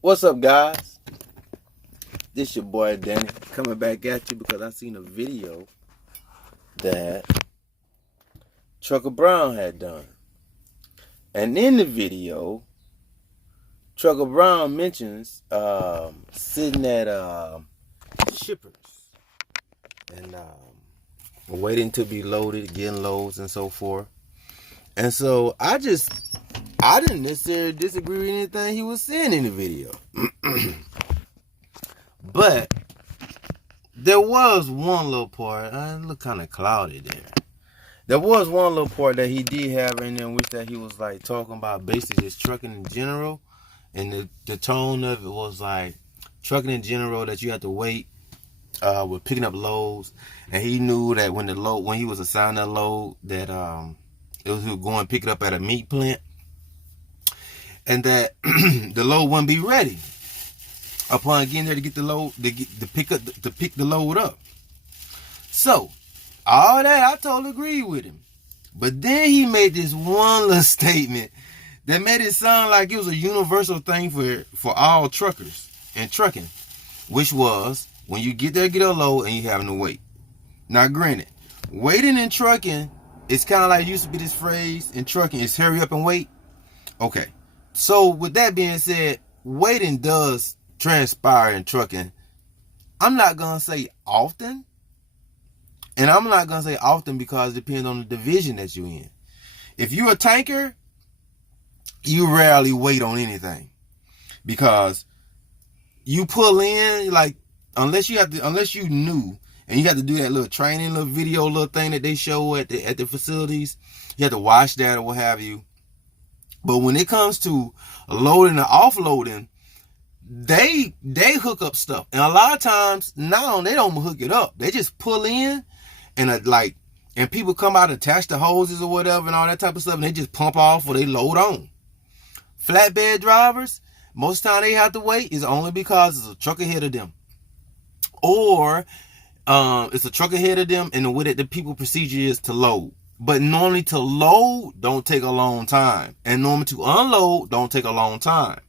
What's up, guys? This your boy Danny coming back at you because I seen a video that Trucker Brown had done. And in the video, Trucker Brown mentions sitting at shippers and waiting to be loaded, getting loads and so forth. And so I didn't necessarily disagree with anything he was saying in the video. But there was one little part, it looked kind of cloudy there. There was one little part that he did have in there, which that he was like talking about basically just trucking in general. And the tone of it was like trucking in general, that you have to wait with picking up loads. And he knew that when he was assigned that load, that he was going to pick it up at a meat plant. And that the load wouldn't be ready upon getting there to get the load, to pick the load up. So all that I totally agree with him. But then he made this one little statement that made it sound like it was a universal thing for all truckers and trucking, which was when you get there to get a load and you having to wait. Now granted, waiting in trucking, it's kind of like it used to be this phrase in trucking, is hurry up and wait. Okay. So with that being said, waiting does transpire in trucking. I'm not gonna say often, and I'm not gonna say often because it depends on the division that you're in. If you're a tanker, you rarely wait on anything because you pull in, like, unless you knew and you have to do that little training, little video, little thing that they show at the facilities. You have to watch that or what have you. But when it comes to loading and offloading, they hook up stuff, and a lot of times now they don't hook it up. They just pull in and people come out and attach the hoses or whatever and all that type of stuff, and they just pump off or they load on. Flatbed drivers, most of the time they have to wait is only because it's a truck ahead of them, or it's a truck ahead of them, and the way that the people procedure is to load. But normally to load don't take a long time, and normally to unload don't take a long time.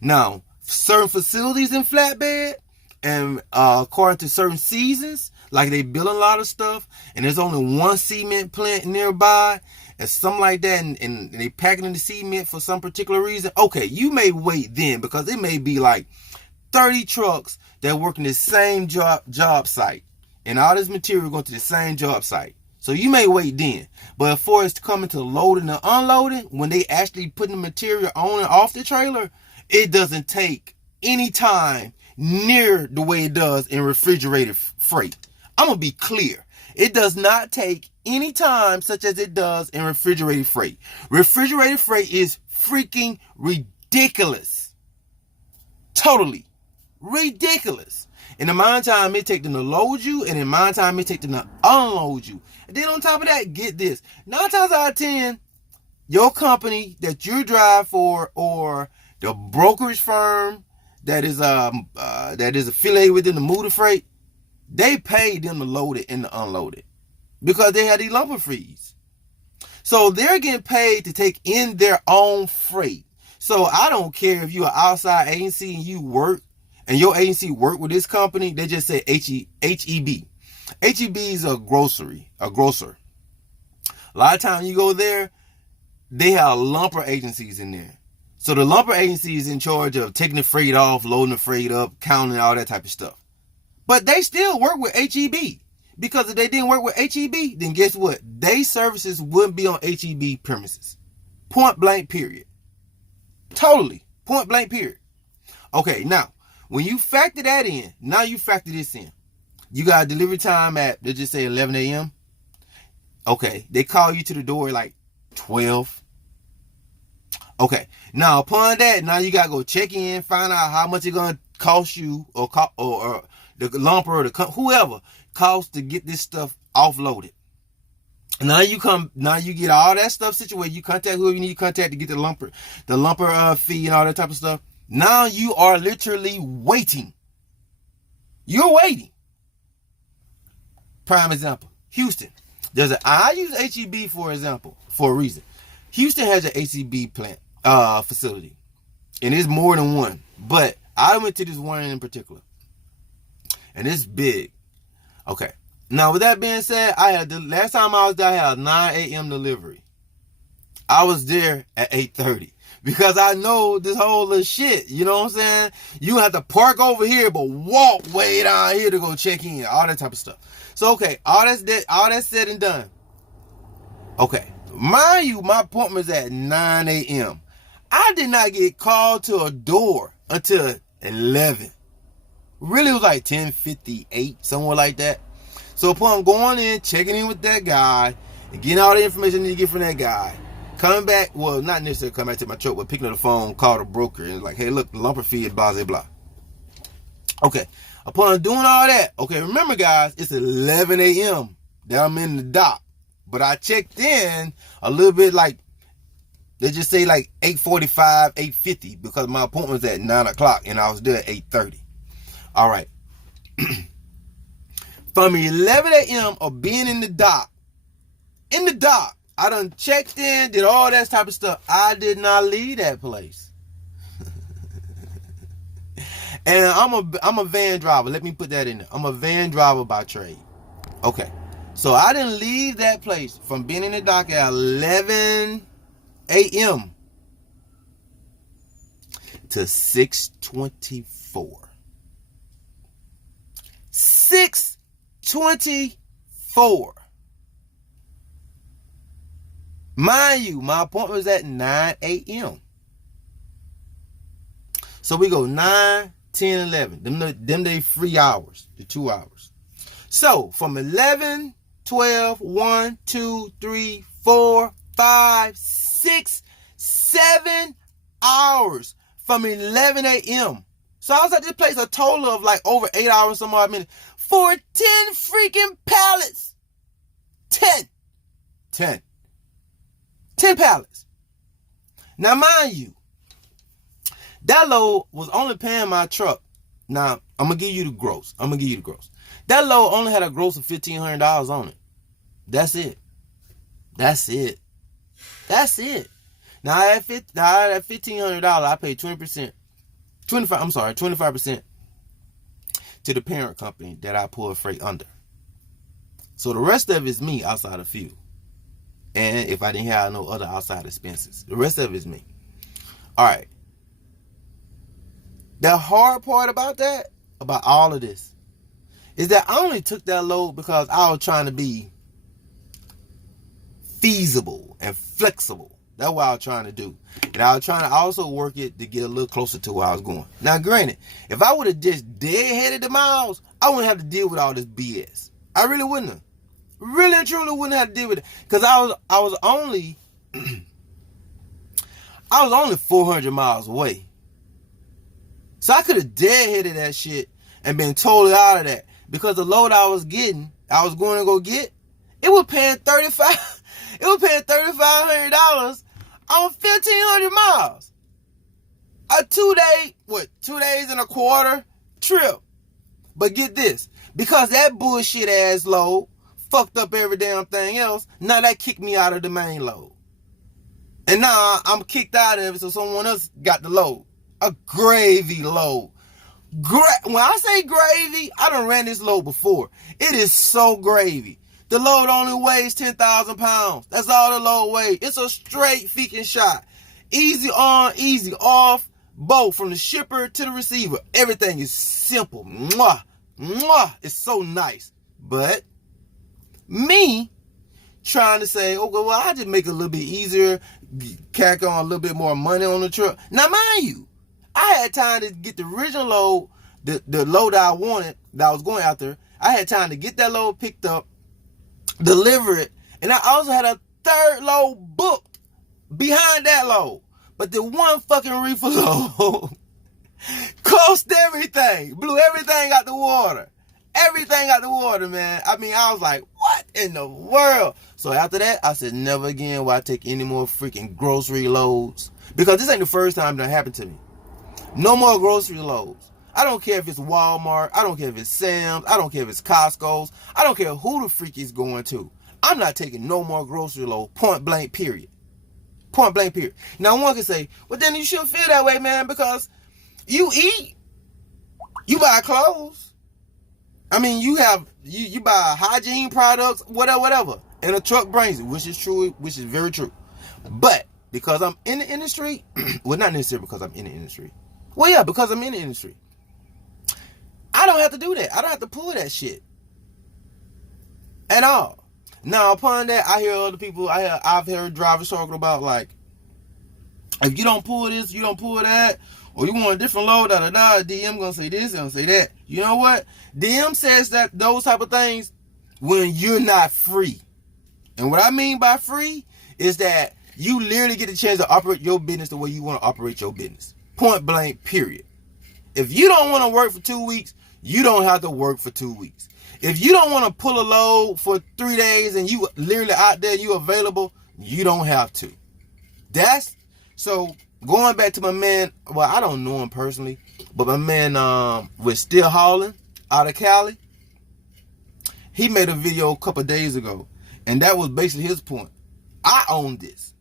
Now, certain facilities in flatbed, and according to certain seasons, like they build a lot of stuff, and there's only one cement plant nearby, and something like that, and they pack it in the cement for some particular reason. Okay, you may wait then because it may be like 30 trucks that work in the same job site, and all this material going to the same job site. So you may wait then. But as far as coming to loading and unloading, when they actually putting the material on and off the trailer, it doesn't take any time near the way it does in refrigerated freight. I'm going to be clear. It does not take any time such as it does in refrigerated freight. Refrigerated freight is freaking ridiculous. Totally ridiculous. In the amount of time it takes them to load you, and in the amount of time it takes them to unload you. And then on top of that, get this. 9 times out of 10, your company that you drive for, or the brokerage firm that is affiliated with them to move the freight, they pay them to load it and to unload it because they have these lumper fees. So they're getting paid to take in their own freight. So I don't care if you're an outside agency and you work, and your agency work with this company, they just say HEB. HEB is a grocer. A lot of times you go there, they have lumper agencies in there. So the lumper agency is in charge of taking the freight off, loading the freight up, counting, all that type of stuff. But they still work with HEB. Because if they didn't work with HEB, then guess what? Their services wouldn't be on HEB premises. Point blank, period. Totally. Point blank, period. Okay, now, when you factor that in, now you factor this in. You got a delivery time at, let's just say 11 a.m. Okay, they call you to the door like 12. Okay, now upon that, now you got to go check in, find out how much it's going to cost you, or the lumper or whoever costs to get this stuff offloaded. Now you get all that stuff situated. You contact whoever you need to contact to get the lumper fee and all that type of stuff. Now you are literally waiting. You're waiting. Prime example, Houston. I use HEB for example for a reason. Houston has an HEB plant facility, and it's more than one. But I went to this one in particular, and it's big. Okay. Now, with that being said, last time I was there, I had a 9 a.m. delivery. I was there at 8:30 because I know this whole little shit. You know what I'm saying? You have to park over here, but walk way down here to go check in. All that type of stuff. So, okay, all that's said and done. Okay, mind you, my appointment's at 9 a.m. I did not get called to a door until 11. Really, it was like 10:58, somewhere like that. So upon going in, checking in with that guy, and getting all the information I need to get from that guy, coming back, well, not necessarily coming back to my truck, but picking up the phone, called a broker, and like, hey, look, the lumper fee is blah, blah, blah. Okay, upon doing all that, okay, remember, guys, it's 11 a.m. that I'm in the dock. But I checked in a little bit like, they just say like 8:45, 8:50, because my appointment was at 9 o'clock, and I was there at 8:30. All right. From 11 a.m. of being in the dock, I done checked in, did all that type of stuff. I did not leave that place. And I'm a van driver. Let me put that in there. I'm a van driver by trade. Okay. So I didn't leave that place from being in the dock at 11 a.m. to 6:24. 6:24. Mind you, my appointment was at 9 a.m. So we go 9, 10, 11. Them they 3 hours, the 2 hours. So from 11, 12, 1, 2, 3, 4, 5, 6, 7 hours from 11 a.m. So I was at this place a total of like over 8 hours, some odd minutes, for 10 freaking pallets. 10 pallets. Now, mind you, that load was only paying my truck. Now, I'm going to give you the gross. That load only had a gross of $1,500 on it. That's it. Now, at $1,500, I paid 25% to the parent company that I pull freight under. So the rest of it is me outside of fuel. And if I didn't have no other outside expenses, the rest of it is me. All right. The hard part about all of this, is that I only took that load because I was trying to be feasible and flexible. That's what I was trying to do. And I was trying to also work it to get a little closer to where I was going. Now, granted, if I would have just deadheaded the miles, I wouldn't have to deal with all this BS. I really wouldn't have. Really and truly wouldn't have to deal with it. Because I was only 400 miles away. So I could have deadheaded that shit and been totally out of that. Because the load I was going to go get, it was paying $3,500 on 1,500 miles. A 2 days and a quarter trip. But get this, because that bullshit ass load fucked up every damn thing else, now that kicked me out of the main load. And now I'm kicked out of it, so someone else got the load. A gravy load. When I say gravy, I done ran this load before. It is so gravy. The load only weighs 10,000 pounds. That's all the load weighs. It's a straight freaking shot. Easy on, easy off, both from the shipper to the receiver. Everything is simple. Mwah. Mwah. It's so nice. But me trying to say, okay, well, I just make it a little bit easier, cack on a little bit more money on the truck. Now, mind you, I had time to get the original load, the load that I wanted, that I was going after. I had time to get that load picked up, deliver it, and I also had a third load booked behind that load. But the one fucking reefer load cost everything, blew everything out the water. Everything out the water, man. I mean, I was like, what in the world? So after that, I said, never again will I take any more freaking grocery loads. Because this ain't the first time that happened to me. No more grocery loads. I don't care if it's Walmart. I don't care if it's Sam's. I don't care if it's Costco's. I don't care who the freak is going to. I'm not taking no more grocery load. Point blank, period. Point blank, period. Now, one can say, well, then you shouldn't feel that way, man, because You eat. You buy clothes. I mean, you buy hygiene products, whatever. And a truck brings it, which is true, which is very true. But because I'm in the industry, well, not necessarily because I'm in the industry. Well, yeah, because I'm in the industry. I don't have to do that. I don't have to pull that shit at all. Now, upon that, I hear other people. I've heard drivers talking about, like, if you don't pull this, you don't pull that, or you want a different load, DM gonna say this, gonna say that. You know what? DM says that those type of things when you're not free. And what I mean by free is that you literally get the chance to operate your business the way you want to operate your business. Point blank, period. If you don't want to work for 2 weeks, you don't have to work for 2 weeks. If you don't want to pull a load for 3 days and you literally out there, you available, you don't have to. So going back to my man, well, I don't know him personally, but my man was still hauling out of Cali. He made a video a couple days ago, and that was basically his point. I own this.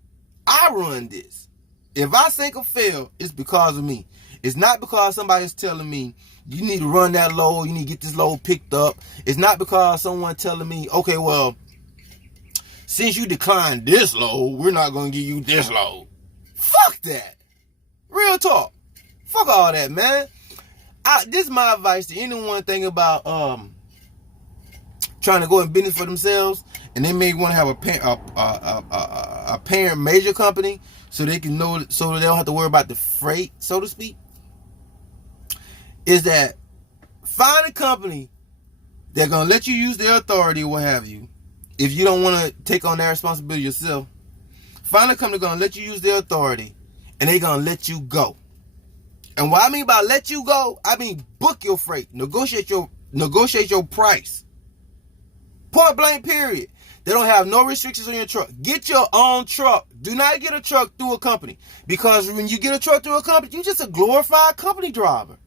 I run this. If I sink or fail, it's because of me. It's not because somebody's telling me you need to run that load, you need to get this load picked up. It's not because someone telling me, okay, well, since you declined this load, we're not going to give you this load. Fuck that. Real talk. Fuck all that, man. This is my advice to anyone thinking about trying to go in business for themselves, and they may want to have a parent major company so they can know, so they don't have to worry about the freight, so to speak. Is that find a company that's gonna let you use their authority or what have you. If you don't want to take on that responsibility yourself, find a company that's gonna let you use their authority, and they're gonna let you go. And what I mean by let you go, I mean book your freight, negotiate your price. Point blank, period. They don't have no restrictions on your truck. Get your own truck. Do not get a truck through a company, because when you get a truck through a company, you're just a glorified company driver.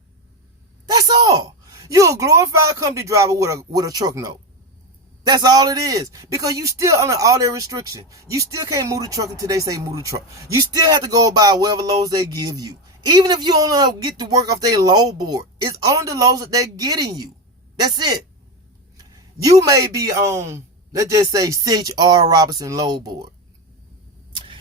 That's all. You're a glorified company driver with a truck note. That's all it is. Because you still under all their restrictions. You still can't move the truck until they say move the truck. You still have to go by whatever loads they give you. Even if you don't get to work off their load board, it's on the loads that they're getting you. That's it. You may be on, let's just say, C.H.R. Robinson load board.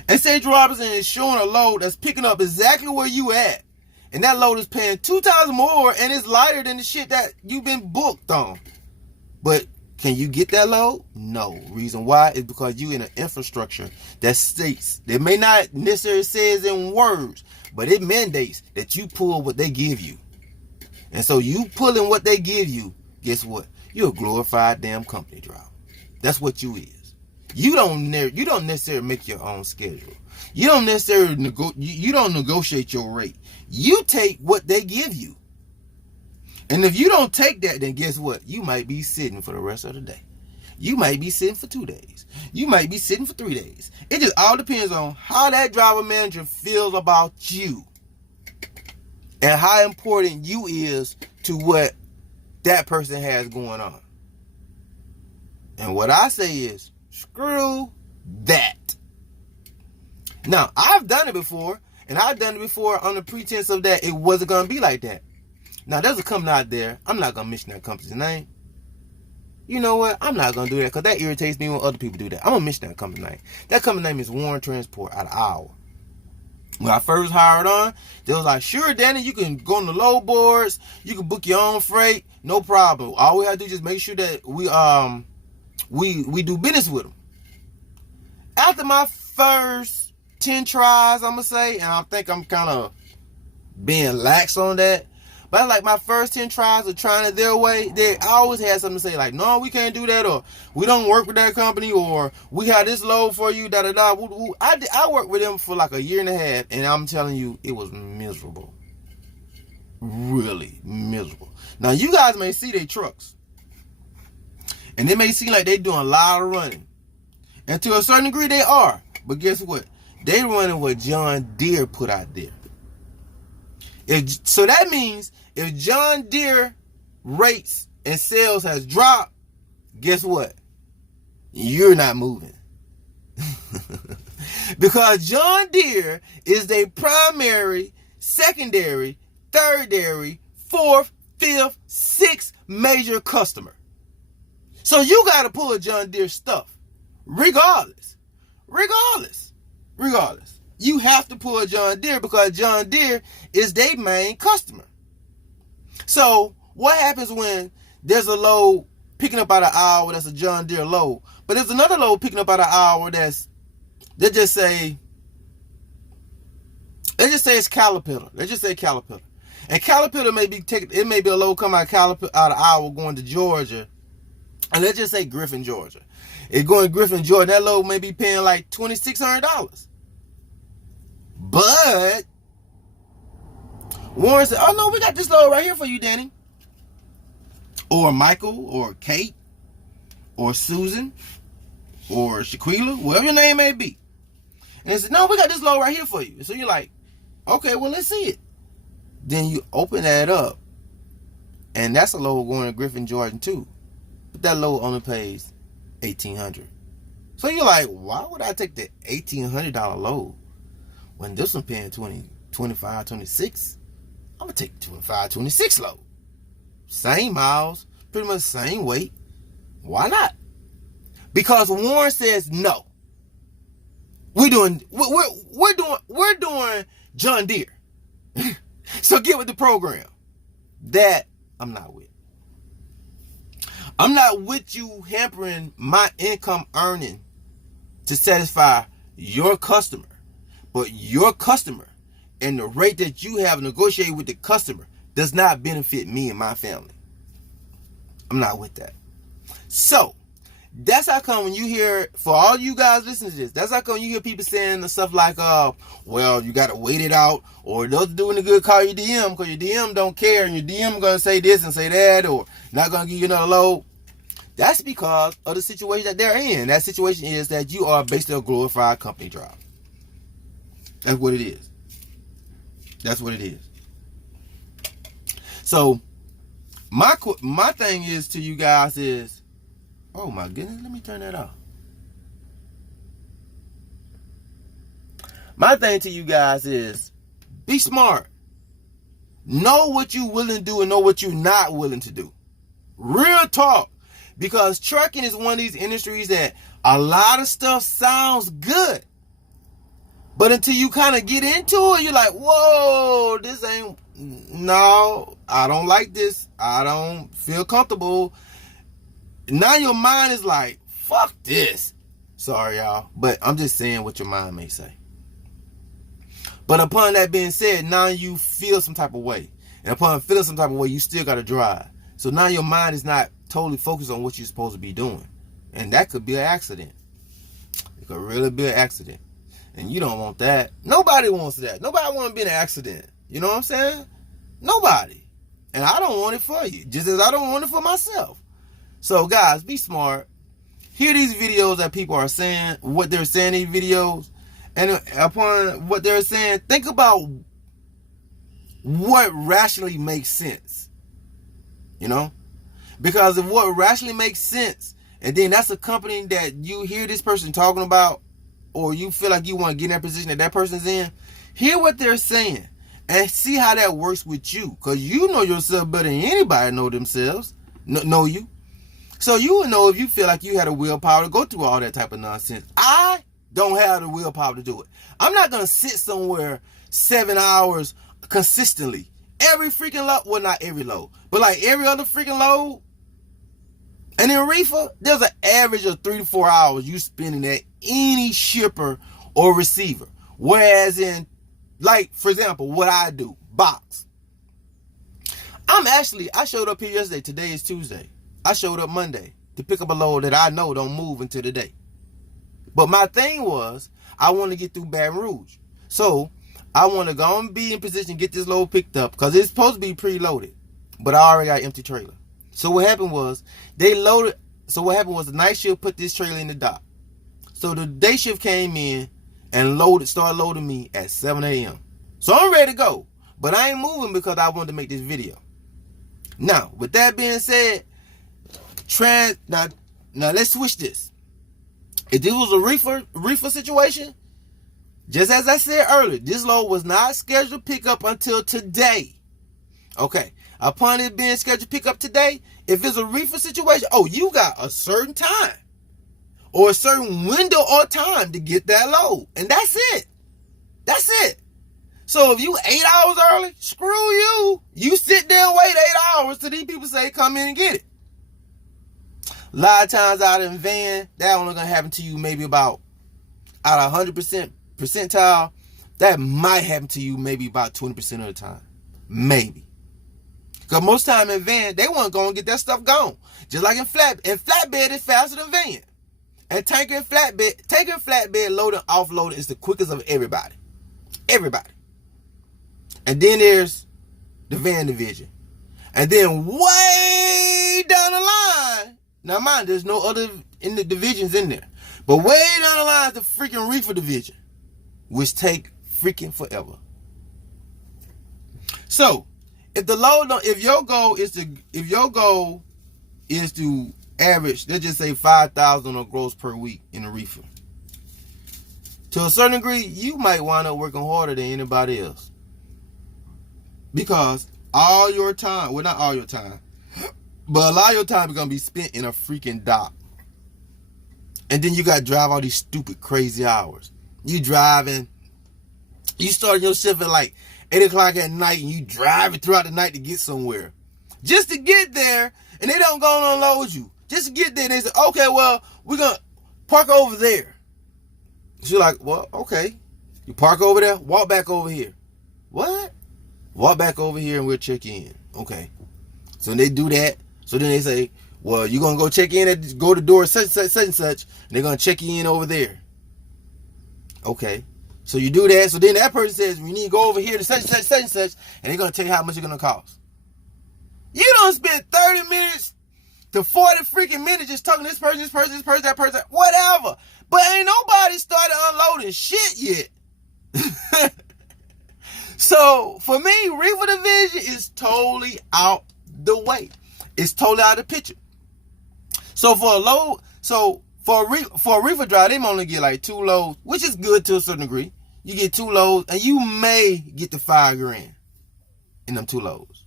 And C.H.R. Robinson is showing a load that's picking up exactly where you at. And that load is paying 2 times more, and it's lighter than the shit that you've been booked on. But can you get that load? No. Reason why is because you in an infrastructure that states, that may not necessarily says in words, but it mandates that you pull what they give you. And so you pulling what they give you, guess what? You're a glorified damn company driver. That's what you is. You don't necessarily make your own schedule. You don't necessarily you don't negotiate your rate. You take what they give you. And if you don't take that, then guess what? You might be sitting for the rest of the day. You might be sitting for 2 days. You might be sitting for 3 days. It just all depends on how that driver manager feels about you and how important you is to what that person has going on. And what I say is, screw that. Now, I've done it before, and I've done it before on the pretense of that it wasn't going to be like that. Now, there's a company out there. I'm not going to mention that company's name. You know what? I'm not going to do that because that irritates me when other people do that. I'm going to mention that company name. That company name is Warren Transport out of Iowa. When I first hired on, they was like, sure, Danny, you can go on the load boards. You can book your own freight. No problem. All we have to do is just make sure that we do business with them. After my first 10 tries, I'm going to say, and I think I'm kind of being lax on that, but like my first 10 tries of trying it their way, they always had something to say like, no, we can't do that, or we don't work with that company, or we have this load for you, da-da-da. I worked with them for like a year and a half, and I'm telling you, it was miserable. Really miserable. Now, you guys may see their trucks, and it may seem like they're doing a lot of running. And to a certain degree, they are. But guess what? They running what John Deere put out there. So that means if John Deere rates and sales has dropped, guess what? You're not moving. Because John Deere is their primary, secondary, third dairy, fourth, fifth, sixth major customer. So you got to pull a John Deere stuff. Regardless. You have to pull a John Deere because John Deere is their main customer. So what happens when there's a load picking up out of Iowa that's a John Deere load, but there's another load picking up out of Iowa they just say it's Caterpillar. They just say Caterpillar. And Caterpillar may be a load coming out of Iowa going to Georgia. And let's just say Griffin, Georgia. It's going to Griffin, Georgia. That load may be paying like $2,600. But Warren said, oh no, we got this load right here for you, Danny. Or Michael, or Kate, or Susan, or Shaquila, whatever your name may be. And they said, no, we got this load right here for you. So you're like, okay, well, let's see it. Then you open that up, and that's a load going to Griffin, Georgia too. But that load only pays $1,800. So you're like, why would I take the $1,800 load when this one paying $25, $26? I'm going to take the $25, $26 load. Same miles, pretty much same weight. Why not? Because Warren says no. We're doing John Deere. So get with the program. That I'm not with. I'm not with you hampering my income earning to satisfy your customer. But your customer and the rate that you have negotiated with the customer does not benefit me and my family. I'm not with that. So, that's how come when you hear, for all you guys listening to this, that's how come you hear people saying the stuff like, well, you got to wait it out, or those doing the good call your DM, because your DM don't care, and your DM going to say this and say that, or not going to give you another load. That's because of the situation that they're in. That situation is that you are basically a glorified company driver. That's what it is. That's what it is. So, my thing is to you guys is, oh my goodness, let me turn that off. My thing to you guys is, be smart. Know what you're willing to do and know what you're not willing to do. Real talk. Because trucking is one of these industries that a lot of stuff sounds good. But until you kind of get into it, you're like, whoa, this ain't, no, I don't like this. I don't feel comfortable. Now your mind is like, fuck this. Sorry, y'all. But I'm just saying what your mind may say. But upon that being said, now you feel some type of way. And upon feeling some type of way, you still got to drive. So now your mind is not totally focused on what you're supposed to be doing. And that could be an accident. It could really be an accident. And you don't want that. Nobody wants that. Nobody want to be in an accident. You know what I'm saying? Nobody. And I don't want it for you. Just as I don't want it for myself. So guys, be smart. Hear these videos that people are saying, what they're saying in these videos. And upon what they're saying, think about what rationally makes sense. You know? Because of what rationally makes sense, and then that's a company that you hear this person talking about, or you feel like you want to get in that position that person's in, hear what they're saying and see how that works with you. Because you know yourself better than anybody know themselves, know you. So you will know if you feel like you had a willpower to go through all that type of nonsense. I don't have the willpower to do it. I'm not going to sit somewhere 7 hours consistently. Every freaking load, well, not every load, but like every other freaking load. And in reefer, there's an average of 3 to 4 hours you spending at any shipper or receiver. Whereas in, like, for example, what I do, box. I showed up here yesterday. Today is Tuesday. I showed up Monday to pick up a load that I know don't move until today. But my thing was, I want to get through Baton Rouge. So, I want to go and be in position to get this load picked up because it's supposed to be preloaded. But I already got an empty trailer. So what happened was, the night shift put this trailer in the dock. So the day shift came in and started loading me at 7 a.m. So I'm ready to go. But I ain't moving because I wanted to make this video. Now, with that being said, now let's switch this. If this was a reefer situation, just as I said earlier, this load was not scheduled to pick up until today. Okay. Upon it being scheduled pick up today, if it's a reefer situation, oh, you got a certain time or a certain window or time to get that load. And that's it. That's it. So if you 8 hours early, screw you. You sit there and wait 8 hours till these people say come in and get it. A lot of times out in van, that only gonna happen to you maybe about out of 100% percentile. That might happen to you maybe about 20% of the time. Maybe. Because most time in van, they want to go and get that stuff gone. Just like in flatbed is faster than van. And taking flatbed loading, offloading is the quickest of everybody. Everybody. And then there's the van division. And then way down the line, now mind, there's no other in the divisions in there. But way down the line is the freaking reefer division, which take freaking forever. So, if your goal is to average, let's just say 5,000 on gross per week in a reefer. To a certain degree, you might wind up working harder than anybody else. Because all your time, well, not all your time, but a lot of your time is going to be spent in a freaking dock. And then you got to drive all these stupid, crazy hours. You driving, you starting your shift at like 8 o'clock at night and you driving throughout the night to get somewhere. Just to get there, and they don't go and unload you. Just to get there, and they say, okay, well, we're going to park over there. So you're like, well, okay. You park over there, walk back over here. What? Walk back over here and we'll check in. Okay. So they do that. So then they say, well, you're going to go check in at go to door such and such, and they're going to check you in over there. Okay. So you do that. So then that person says, we need to go over here to such and such, and they're going to tell you how much it's going to cost. You don't spend 30 minutes to 40 freaking minutes just talking to this person, that person, whatever. But ain't nobody started unloading shit yet. So for me, reefer division is totally out the way. It's totally out of the picture. So for a load, for a reefer drive, they only get like 2 loads, which is good to a certain degree. You get 2 loads, and you may get the $5,000 in them 2 loads.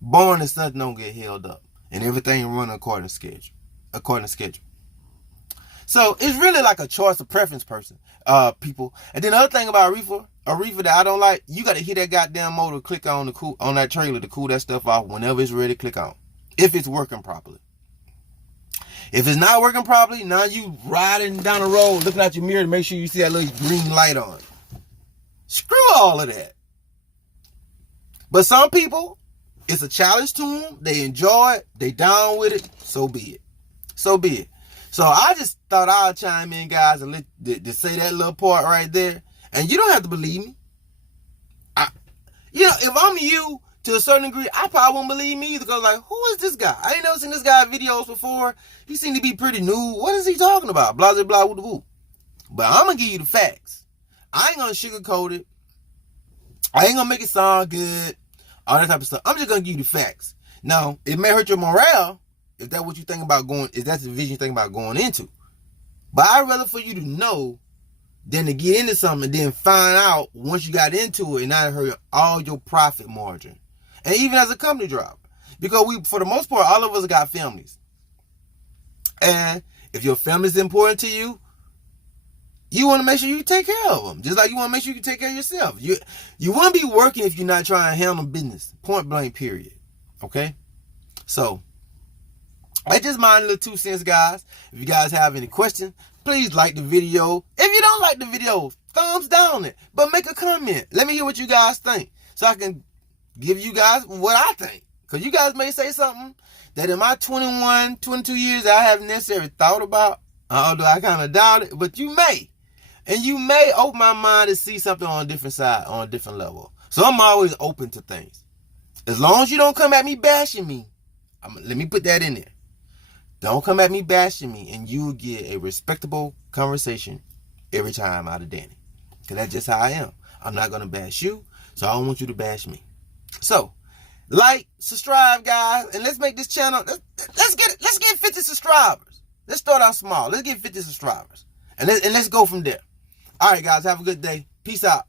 Born and stuff don't get held up, and everything run according to schedule. So it's really like a choice of preference people. And then the other thing about a reefer that I don't like, you got to hit that goddamn motor, click on that trailer to cool that stuff off whenever it's ready to click on, if it's working properly. If it's not working properly, now you riding down the road, looking out your mirror to make sure you see that little green light on. Screw all of that. But some people, it's a challenge to them. They enjoy it. They down with it. So be it. So be it. So I just thought I'd chime in, guys, and to say that little part right there. And you don't have to believe me. If I'm you, to a certain degree, I probably won't believe me either. Because, like, who is this guy? I ain't never seen this guy videos before. He seemed to be pretty new. What is he talking about? Blah, blah, blah, woo, woo. But I'm going to give you the facts. I ain't going to sugarcoat it. I ain't going to make it sound good. All that type of stuff. I'm just going to give you the facts. Now, it may hurt your morale if that's what you think about if that's the vision you think about going into. But I'd rather for you to know than to get into something and then find out once you got into it and not hurt all your profit margin. And even as a company driver. Because for the most part, all of us got families. And if your family's important to you, you want to make sure you take care of them. Just like you want to make sure you take care of yourself. You want to be working if you're not trying to handle business. Point blank, period. Okay? So, that's just my little 2 cents, guys. If you guys have any questions, please like the video. If you don't like the video, thumbs down it. But make a comment. Let me hear what you guys think. So I can give you guys what I think. Because you guys may say something that in my 21, 22 years I haven't necessarily thought about. Although I kind of doubt it. But you may. And you may open my mind to see something on a different side, on a different level. So I'm always open to things. As long as you don't come at me bashing me. Let me put that in there. Don't come at me bashing me, and you will get a respectable conversation every time out of Danny. Because that's just how I am. I'm not going to bash you, so I don't want you to bash me. So, like, subscribe, guys, and let's make this channel, let's get 50 subscribers. Let's start out small. Let's get 50 subscribers. And let's go from there. All right, guys, have a good day. Peace out.